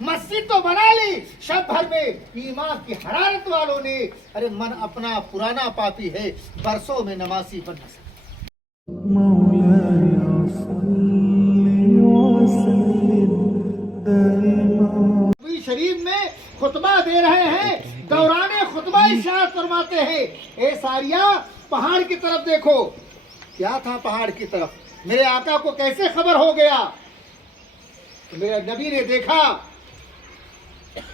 مسجد تو بنا لی، شب بھر میں ایمان کی حرارت والوں نے، ارے من اپنا پرانا پاپی ہے، برسوں میں نمازی بن نہ سکا۔ نبی شریف میں خطبہ دے رہے ہیں، دوران خطبہ ارشاد فرماتے ہیں، اے ساریہ پہاڑ کی طرف دیکھو۔ کیا تھا پہاڑ کی طرف؟ میرے آقا کو کیسے خبر ہو گیا؟ میرے نبی نے دیکھا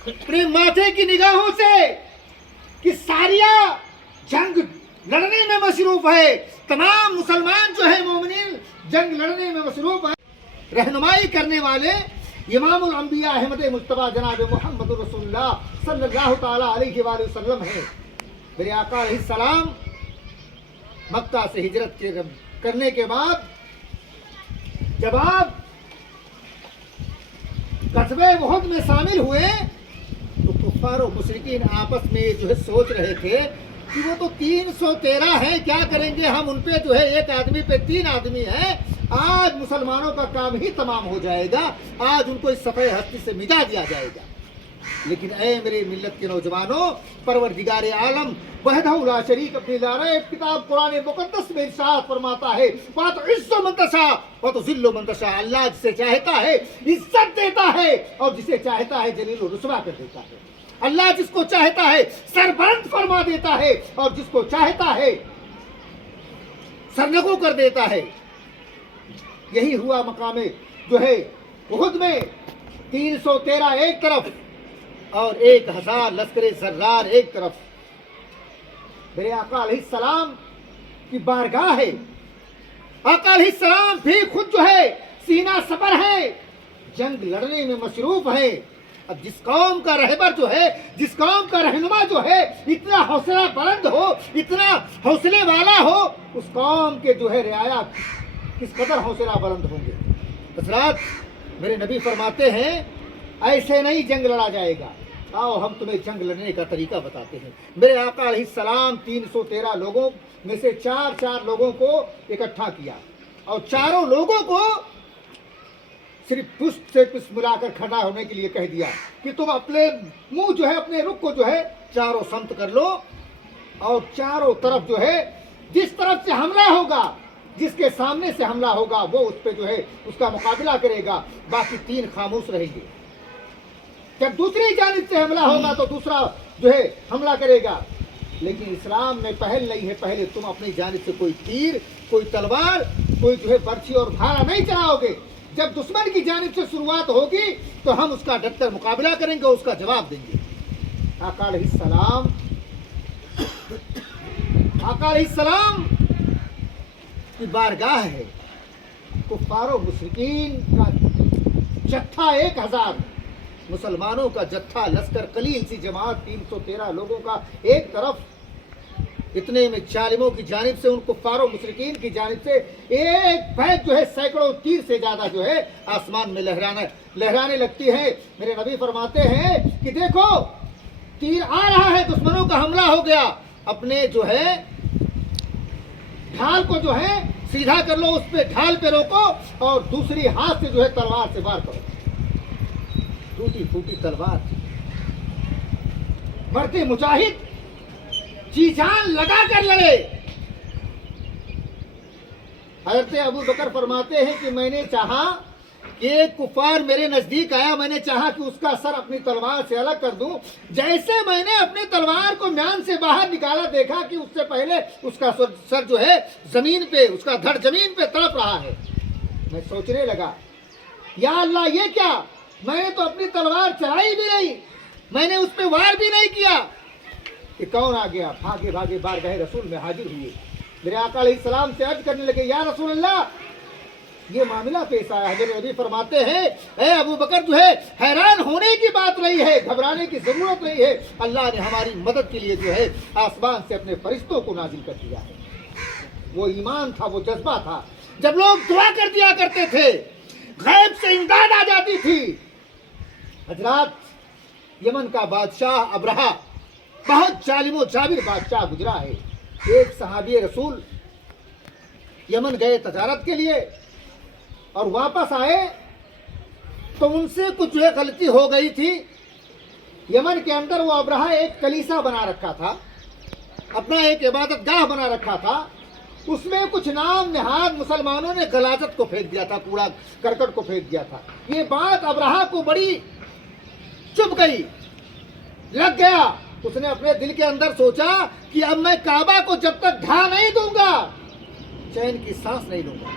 اپنے ماتھے کی نگاہوں سے کہ ساریہ جنگ لڑنے میں مصروف ہے، تمام مسلمان جو ہے مومنین جنگ لڑنے میں مصروف ہے۔ رہنمائی کرنے والے امام الانبیاء احمد مجتبیٰ جناب محمد رسول اللہ صلی اللہ تعالی علیہ وآلہ وسلم ہیں۔ میرے آقا علیہ السلام مکہ سے ہجرت کرنے کے بعد جب آپ غزوہ احد میں شامل ہوئے تو کفار و مشرکین آپس میں جو ہے سوچ رہے تھے کہ وہ تو 313 ہیں، کیا کریں گے ہم ان پہ جو ہے ایک آدمی پہ 3 آدمی ہیں، آج مسلمانوں کا کام ہی تمام ہو جائے گا، آج ان کو اس صفحہ ہستی سے مٹا دیا جائے گا۔ لیکن اے میری ملت کے نوجوانوں، پروردگار عالم وحدہ لا شریک اپنی لارب کتاب قرآن مقدس میں ارشاد فرماتا ہے، وَتُعِزُّ مَن تَشَاءُ وَتُذِلُّ مَن تَشَاءُ، اللہ جسے چاہتا ہے عزت دیتا ہے اور جسے چاہتا ہے ذلیل و رسوا کر دیتا ہے۔ اللہ جس کو چاہتا ہے سربلند فرما دیتا ہے اور جس کو چاہتا ہے سرنگو کر دیتا ہے۔ یہی ہوا مقام جو ہے احد میں، 313 ایک طرف اور 1000 لشکر زرار ایک طرف۔ میرے آقا علیہ السلام کی بارگاہ ہے، آقا علیہ السلام بھی خود جو ہے سینہ سپر ہے، جنگ لڑنے میں مصروف ہے۔ اب جس قوم کا رہبر جو ہے، جس قوم کا رہنما جو ہے اتنا حوصلہ بلند ہو، اتنا حوصلے والا ہو، اس قوم کے جو ہے رعایا کس قدر حوصلہ بلند ہوں گے۔ حضرات میرے نبی فرماتے ہیں ایسے نہیں جنگ لڑا جائے گا، آؤ ہم تمہیں جنگ لڑنے کا طریقہ بتاتے ہیں۔ میرے آقا علیہ السلام 313 لوگوں میں سے 4 لوگوں کو اکٹھا کیا اور چاروں لوگوں کو صرف پشت سے پشت ملا کر کھڑا ہونے کے لیے کہہ دیا کہ تم اپنے منہ جو ہے، اپنے رخ کو جو ہے چاروں سمت کر لو اور چاروں طرف جو ہے جس طرف سے حملہ ہوگا، جس کے سامنے سے حملہ ہوگا وہ اس پہ جو ہے اس کا مقابلہ کرے گا، باقی 3 خاموش رہیں گے۔ جب دوسری جانب سے حملہ ہوگا تو دوسرا جو ہے حملہ کرے گا۔ لیکن اسلام میں پہل نہیں ہے، پہلے تم اپنی جانب سے کوئی تیر، کوئی تلوار، کوئی جو ہے برچھی اور بھارا نہیں چلاؤ گے۔ جب دشمن کی جانب سے شروعات ہوگی تو ہم اس کا ڈٹ کر مقابلہ کریں گے، اس کا جواب دیں گے۔ آقا علیہ السلام کی بارگاہ ہے، کفار و مشرکین کا جتھا 1000، مسلمانوں کا جتھا لشکر قلیل سی جماعت 313 لوگوں کا ایک طرف، اتنے میں ظالموں کی جانب سے، ان کفار و مشرکین کی جانب سے ایک بیت جو ہے سینکڑوں تیر سے زیادہ جو ہے آسمان میں لہرانے لگتی ہے۔ میرے نبی فرماتے ہیں کہ دیکھو تیر آ رہا ہے، دشمنوں کا حملہ ہو گیا، اپنے جو ہے ڈھال کو جو ہے سیدھا کر لو، اس پہ ڈھال پہ روکو اور دوسری ہاتھ سے جو ہے تلوار سے وار کرو، ٹوٹی پھوٹی تلوار۔ مرد مجاہد جی جان لگا کر لڑے۔ حضرت ابو بکر فرماتے ہیں کہ میں نے چاہا کہ ایک کفار میرے نزدیک آیا، میں نے چاہا کہ اس کا سر اپنی تلوار سے الگ کر دوں، جیسے میں نے اپنی تلوار کو میان سے باہر نکالا دیکھا کہ اس سے پہلے اس کا سر جو ہے زمین پہ، اس کا دھڑ زمین پہ تڑپ رہا ہے۔ میں سوچنے لگا یا اللہ یہ کیا، میں نے تو اپنی تلوار چلائی بھی نہیں، میں نے اس پہ وار بھی نہیں کیا کہ کون آ گیا، بھاگے بھاگے بارگاہ رسول میں حاضر ہوئے۔ میرے آقا علیہ السلام سے عرض کرنے لگے یا رسول اللہ یہ معاملہ پیش آیا۔ حضرت نبی فرماتے ہیں اے ابو بکر جو ہے حیران ہونے کی بات نہیں ہے، گھبرانے کی ضرورت نہیں ہے، اللہ نے ہماری مدد کے لیے جو ہے آسمان سے اپنے فرشتوں کو نازل کر دیا ہے۔ وہ ایمان تھا، وہ جذبہ تھا، جب لوگ دعا کر دیا کرتے تھے غیب سے امداد آ جاتی تھی۔ حضرات یمن کا بادشاہ ابرہہ بہت ظالم و جابر بادشاہ گزرا ہے۔ ایک صحابی رسول یمن گئے تجارت کے لیے اور واپس آئے تو ان سے کچھ جو ہے غلطی ہو گئی تھی. یمن کے اندر وہ ابرہا ایک کلیسا بنا رکھا تھا, اپنا ایک عبادت گاہ بنا رکھا تھا. اس میں کچھ نام نہاد مسلمانوں نے غلاظت کو پھینک دیا تھا, کوڑا کرکٹ کو پھینک دیا تھا. یہ بات ابرہا کو بڑی چبھ گئی, لگ گیا. اس نے اپنے دل کے اندر سوچا کہ اب میں کعبہ کو جب تک ڈھا نہیں دوں گا چین کی سانس نہیں لوں گا.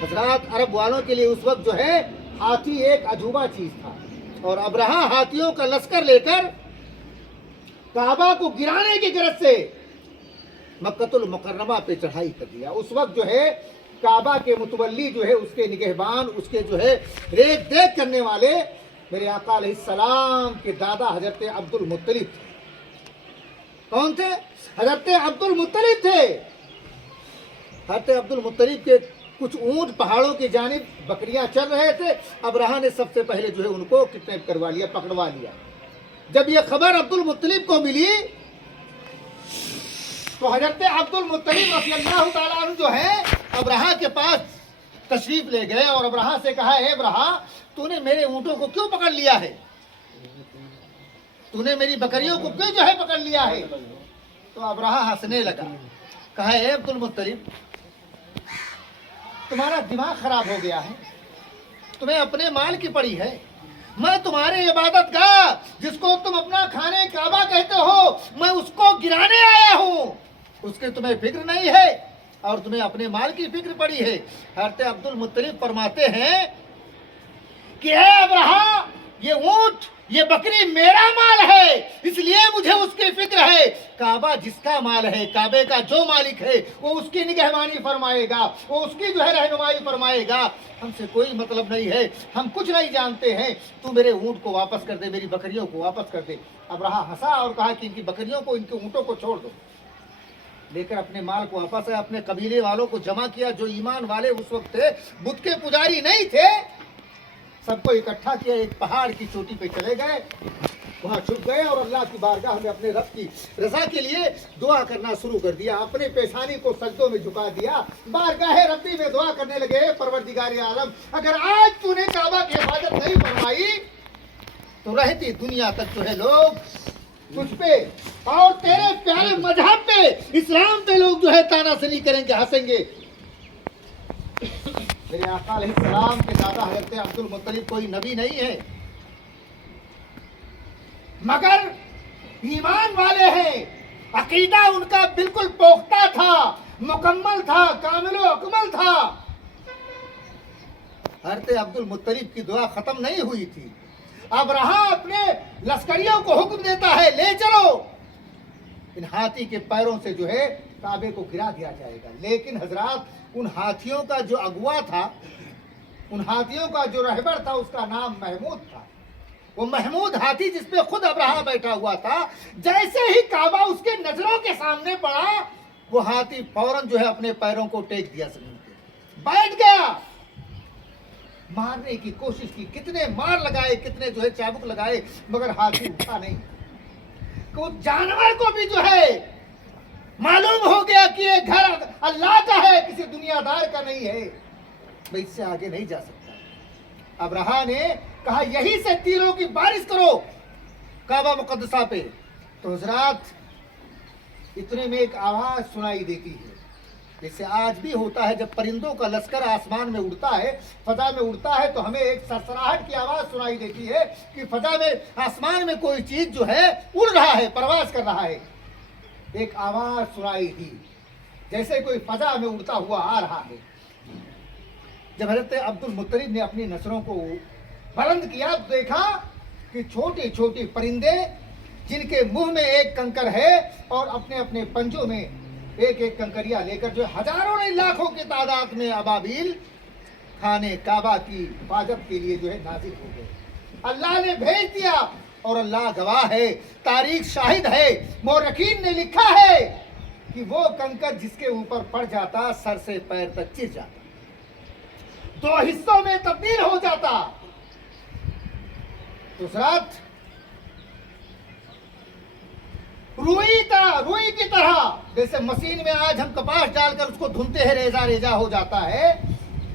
حضرات, عرب والوں کے لیے اس وقت جو ہے ہاتھی ایک عجوبہ چیز تھا, اور ابرہا ہاتھیوں کا لشکر لے کر کعبہ کو گرانے کی غرض سے مکۃ المکرمہ پہ چڑھائی کر دیا. اس وقت جو ہے کعبہ کے متولی جو ہے اس کے نگہبان, اس کے جو ہے دیکھ دیکھ کرنے والے میرے آقا علیہ السلام کے دادا حضرت عبد المطلب تھے. کون تھے؟ حضرت عبد المطلب تھے. حضرت عبد المطلب کے کچھ اونٹ پہاڑوں کی جانب بکریاں چل رہے تھے. ابرہا نے سب سے پہلے جو ہے ان کو کڈنیپ کروا لیا, پکڑوا لیا. جب یہ خبر عبد المطلب کو ملی تو حضرت عبد المطلب رضی اللہ تعالیٰ عنہ جو ہے ابرہا کے پاس تشریف لے گئے اور ابرہا سے کہا, اے ابرہا, تو نے میرے اونٹوں کو کیوں پکڑ لیا ہے؟ تو نے میری بکریوں کو کیوں جو ہے پکڑ لیا ہے؟ تو ابرہا ہنسنے لگا, کہا, اے عبد المطلب, تمہارا دماغ خراب ہو گیا ہے, تمہیں اپنے مال کی پڑی ہے. میں تمہارے عبادت گاہ جس کو تم اپنا خانے کعبہ کہتے ہو, میں اس کو گرانے آیا ہوں. اس کے تمہیں فکر نہیں ہے اور تمہیں اپنے مال کی فکر پڑی ہے. حضرت عبد المطلب فرماتے ہیں کہ اے ابرہا, یہ اونٹ, یہ بکری میرا مال ہے, اس لیے مجھے اس کی فکر ہے. کعبہ جس کا مال ہے, کعبے کا جو مالک ہے وہ اس کی نگہبانی فرمائے گا, وہ اس کی جو ہے رہنمائی فرمائے گا. ہم سے کوئی مطلب نہیں ہے, ہم کچھ نہیں جانتے ہیں. تو میرے اونٹ کو واپس کر دے, میری بکریوں کو واپس کر دے. ابرہا ہنسا اور کہا کہ ان کی بکریوں کو, ان کے اونٹوں کو چھوڑ دو. لے کر اپنے مال کو واپس آئے, اپنے قبیلے والوں کو جمع کیا جو ایمان والے اس وقت تھے, بت کے پجاری نہیں تھے. سب کو اکٹھا کیا, ایک پہاڑ کی چوٹی پہ چلے گئے, وہاں چھپ گئے اور اللہ کی بارگاہ میں اپنے رب کی رضا کے لیے دعا کرنا شروع کر دیا. اپنے پیشانی کو سجدوں میں جھکا دیا, بارگاہ ربی میں دعا کرنے لگے, پروردگار عالم, اگر آج تو نے کعبہ کی حفاظت نہیں فرمائی تو رہتی دنیا تک جو ہے لوگ تجھ پہ اور تیرے پیارے مذہب پہ, اسلام پہ لوگ جو ہے تانا سنی کریں گے, ہنسیں گے. میرے آقا علیہ السلام کے دادا حضرت عبد المطلب کوئی نبی نہیں ہے, مگر ایمان والے ہیں. عقیدہ ان کا بالکل پختہ تھا, مکمل تھا, کامل و اکمل تھا. حضرت عبد المطلب کی دعا ختم نہیں ہوئی تھی. ابرہا اپنے لشکریوں کو حکم دیتا ہے, لے چلو, ان ہاتھی کے پیروں سے جو ہے کعبے کو گرا دیا جائے گا. لیکن حضرات, ان ہاتھیوں کا جو اغوا تھا, ان ہاتھیوں کا جو رہبر تھا, اس کا نام محمود تھا. وہ محمود ہاتھی جس پہ خود ابرہا بیٹھا ہوا تھا, جیسے ہی کعبہ اس کے نظروں کے سامنے پڑا, وہ ہاتھی فوراً جو ہے اپنے پیروں کو ٹیک دیا زمین پہ, بیٹھ گیا. مارنے کی کوشش کی, کتنے مار لگائے, کتنے جو ہے چابک لگائے, مگر ہاتھی اٹھا نہیں. کہ اس جانور کو بھی جو ہے معلوم ہو گیا کہ یہ گھر اللہ کا ہے, کسی دنیا دار کا نہیں ہے, میں اس سے آگے نہیں جا سکتا. ابرہا نے کہا, یہی سے تیروں کی بارش کرو کعبہ مقدسہ پہ. تو حضرات, اتنے میں ایک آواز سنائی دیتی ہے, جیسے آج بھی ہوتا ہے, جب پرندوں کا لشکر آسمان میں اڑتا ہے, فضا میں اڑتا ہے, تو ہمیں ایک سرسراہٹ کی آواز سنائی دیتی ہے کہ فضا میں, آسمان میں کوئی چیز جو ہے اڑ رہا ہے, پرواز کر رہا ہے. ایک آواز سنائی دی جیسے کوئی فضا میں اڑتا ہوا آ رہا ہے. جب حضرت عبد المطلب نے اپنی نظروں کو بلند کیا, دیکھا کہ چھوٹے چھوٹے پرندے جن کے منہ میں ایک کنکر ہے اور اپنے اپنے پنجوں میں ایک ایک کنکریاں لے کر جو ہزاروں نہیں لاکھوں کی تعداد میں ابابیل خانے کعبہ کی حفاظت کے لیے جو ہے نازل ہو گئے. اللہ نے بھیج دیا, اور اللہ گواہ ہے, تاریخ شاہد ہے, مورخین نے لکھا ہے کہ وہ کنکر جس کے اوپر پڑ جاتا, سر سے پیر تک چر جاتا, 2 حصوں میں تبدیل ہو جاتا. دوسرات, روئی کی طرح, جیسے مشین میں آج ہم کپاس ڈال کر اس کو دھنتے ہیں, ریزہ ریزہ ہو جاتا ہے,